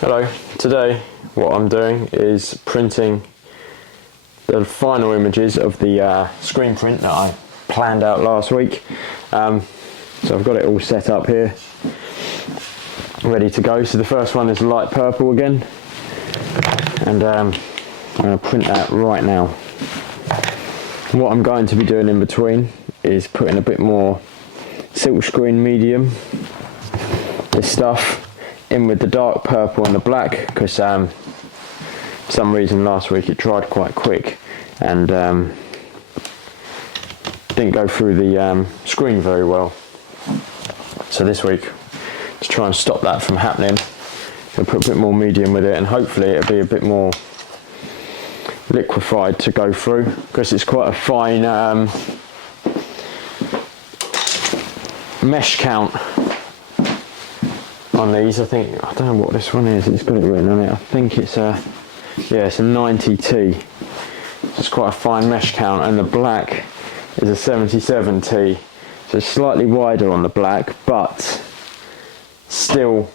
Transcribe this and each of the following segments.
Hello, today what I'm doing is printing the final images of the Screenprint that I planned out last week. So I've got it all set up here, ready to go. So the first one is light purple again, and I'm going to print that right now. What I'm going to be doing in between is putting a bit more silk screen medium, this stuff, in with the dark purple and the black, because for some reason last week it dried quite quick and didn't go through the screen very well. So this week, to try and stop that from happening, I'll put a bit more medium with it, and hopefully it'll be a bit more liquefied to go through, because it's quite a fine mesh count on these. I don't know what this one is, it's got it written on it. I think it's a 90T. It's quite a fine mesh count, and the black is a 77T. So it's slightly wider on the black, but still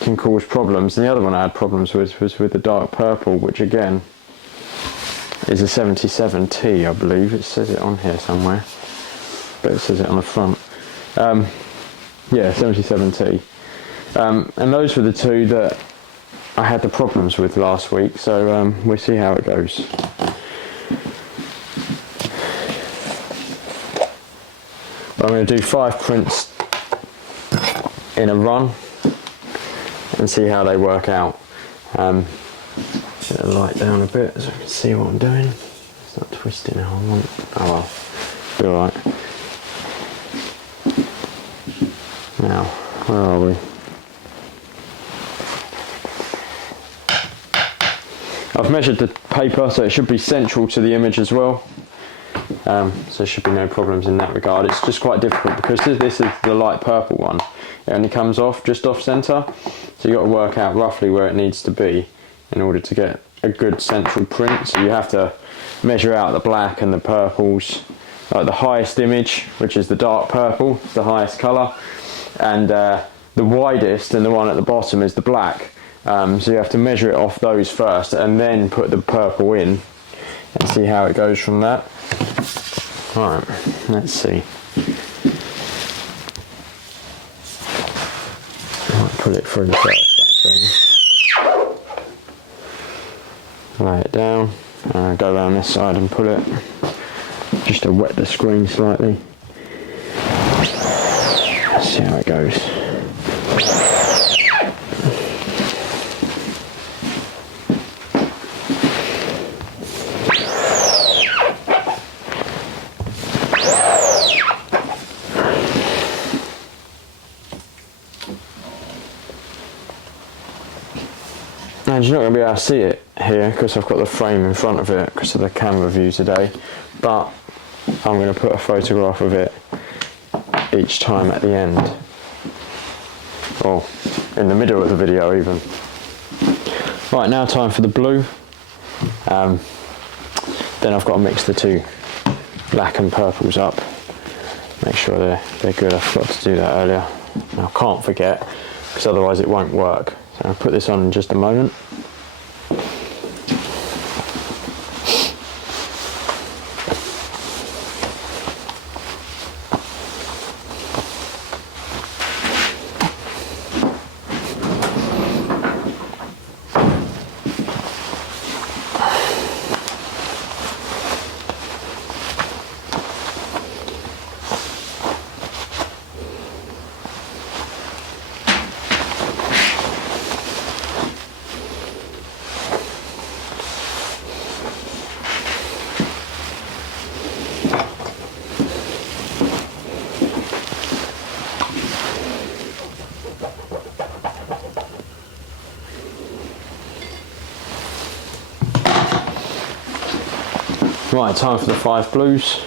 can cause problems. And the other one I had problems with was with the dark purple, which again is a 77T, I believe. It says it on here somewhere, but it says it on the front. 77T. And those were the two that I had the problems with last week, so we'll see how it goes. I'm going to do 5 prints in a run and see how they work out. Get the light down a bit so I can see what I'm doing. It's not twisting how I want. Oh well, be alright. Now, where are we? I've measured the paper, so it should be central to the image as well. So there should be no problems in that regard. It's just quite difficult because this is the light purple one. It only comes off just off centre, so you've got to work out roughly where it needs to be in order to get a good central print. So you have to measure out the black and the purples, like the highest image, which is the dark purple, the highest colour, and the widest and the one at the bottom is the black. So you have to measure it off those first and then put the purple in and see how it goes from that. Right, let's see. I might pull it through first, that thing. Lay it down, go around this side and pull it, just to wet the screen slightly. Let's see how it goes. And you're not going to be able to see it here because I've got the frame in front of it because of the camera view today, but I'm going to put a photograph of it each time at the end, or in the middle of the video even. Right, now time for the blue. Then I've got to mix the two black and purples up, make sure they're good. I forgot to do that earlier, and I can't forget because otherwise it won't work. So I'll put this on in just a moment. Right, time for the 5 blues.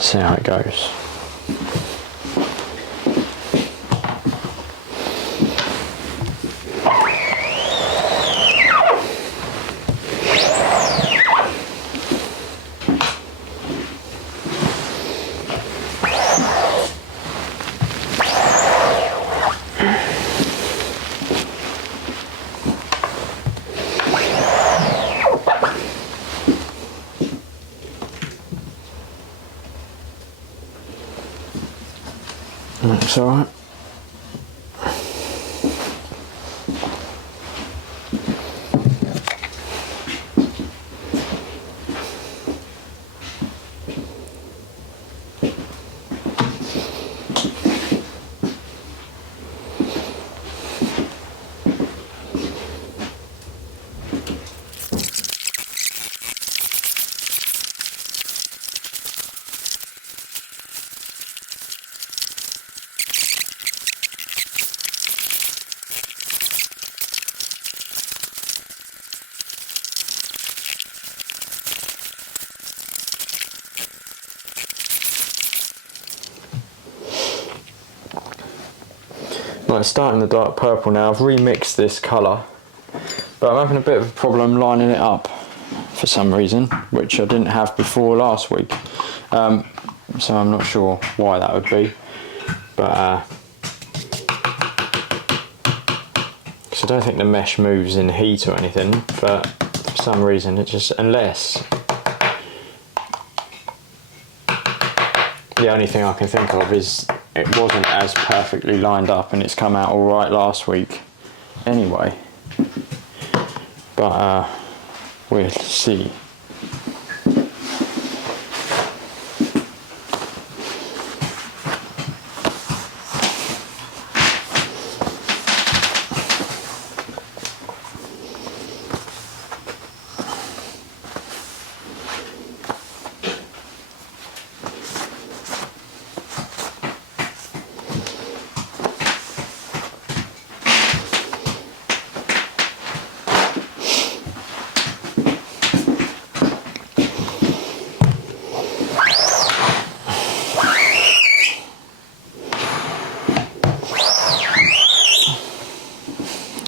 See how it goes. That's all right. Right, starting the dark purple now. I've remixed this colour, but I'm having a bit of a problem lining it up for some reason, which I didn't have before last week. So I'm not sure why that would be, but because I don't think the mesh moves in heat or anything, but for some reason it just, unless, the only thing I can think of is it wasn't as perfectly lined up and it's come out all right last week anyway, but we'll see.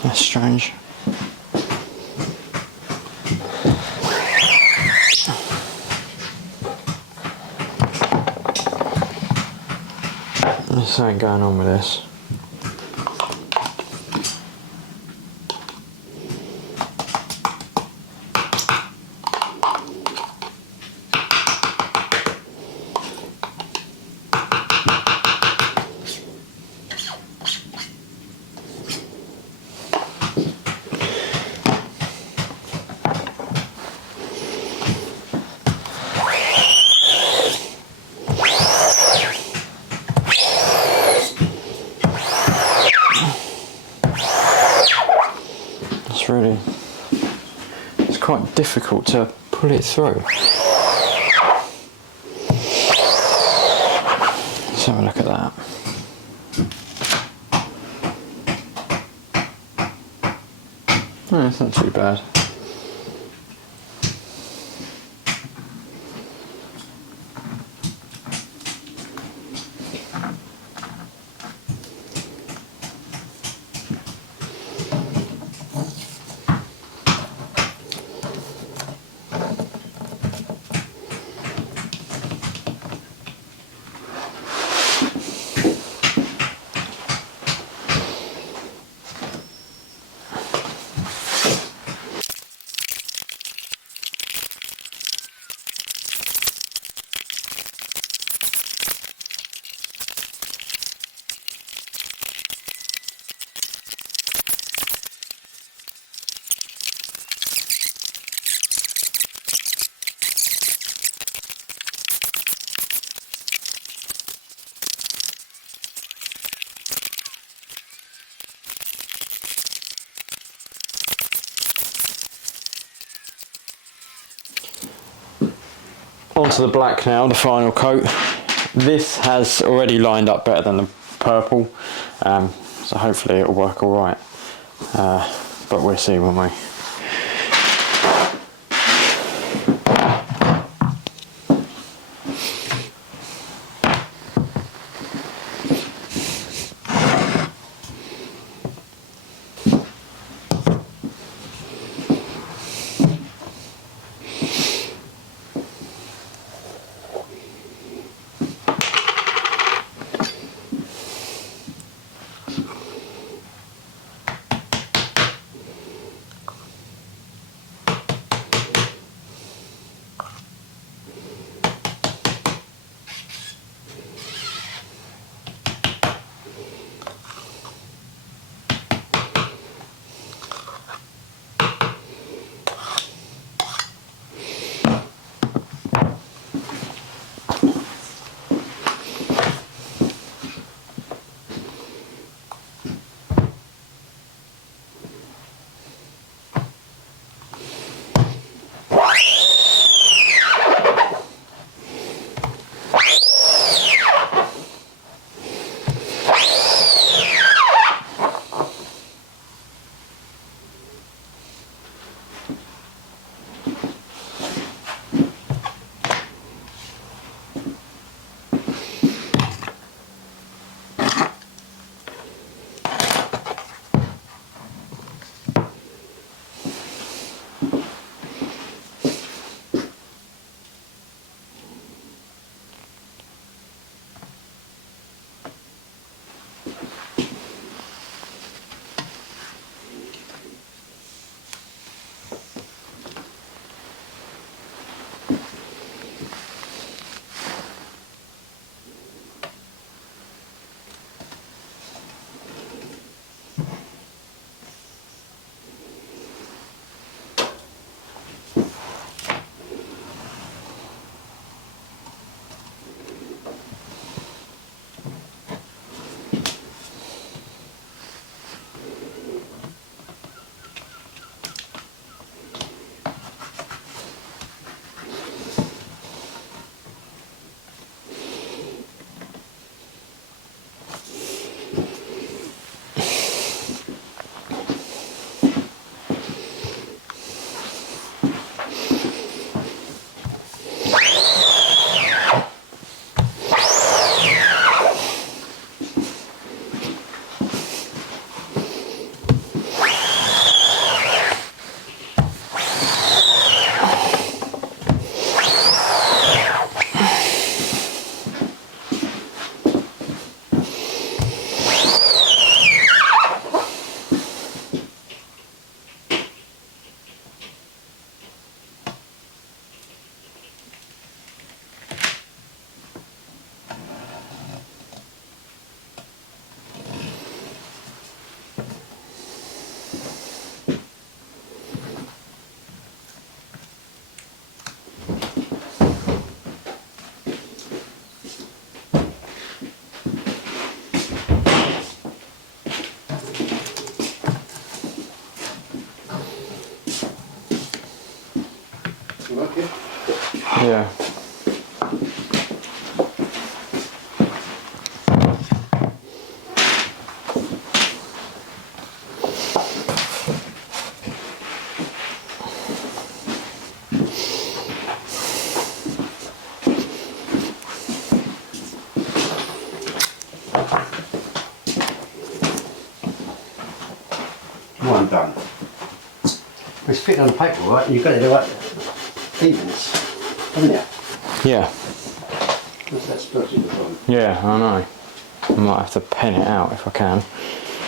That's strange. There's something going on with this. It's quite difficult to pull it through. Let's have a look at that. No, it's not too bad. Onto the black now, the final coat. This has already lined up better than the purple, so hopefully it'll work all right, but we'll see, won't we? Yeah. Well done. It's fitting on the paper, right? And you've got to do like evens, haven't you? Yeah. What's that splotchy look on? Yeah, I know. I might have to pen it out if I can.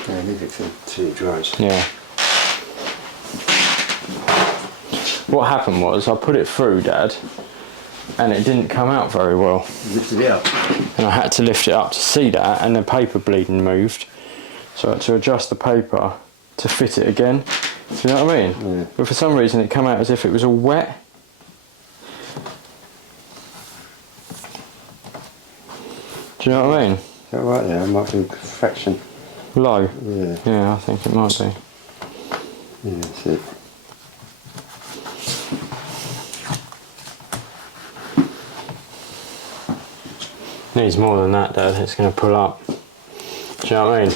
Yeah, leave it till it dries. Yeah. What happened was I put it through, Dad, and it didn't come out very well. You lifted it up. And I had to lift it up to see that, and the paper bleeding moved. So I had to adjust the paper to fit it again. Do you know what I mean? Yeah. But for some reason it came out as if it was all wet. Do you know what I mean? Is that right there? It might be a fraction. Low. Yeah. Yeah, I think it might be. Yeah, that's it. Needs more than that, Dad. It's going to pull up. Do you know what I mean?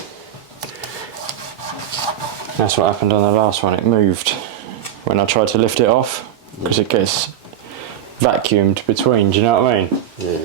That's what happened on the last one. It moved when I tried to lift it off because it gets vacuumed between. Do you know what I mean? Yeah.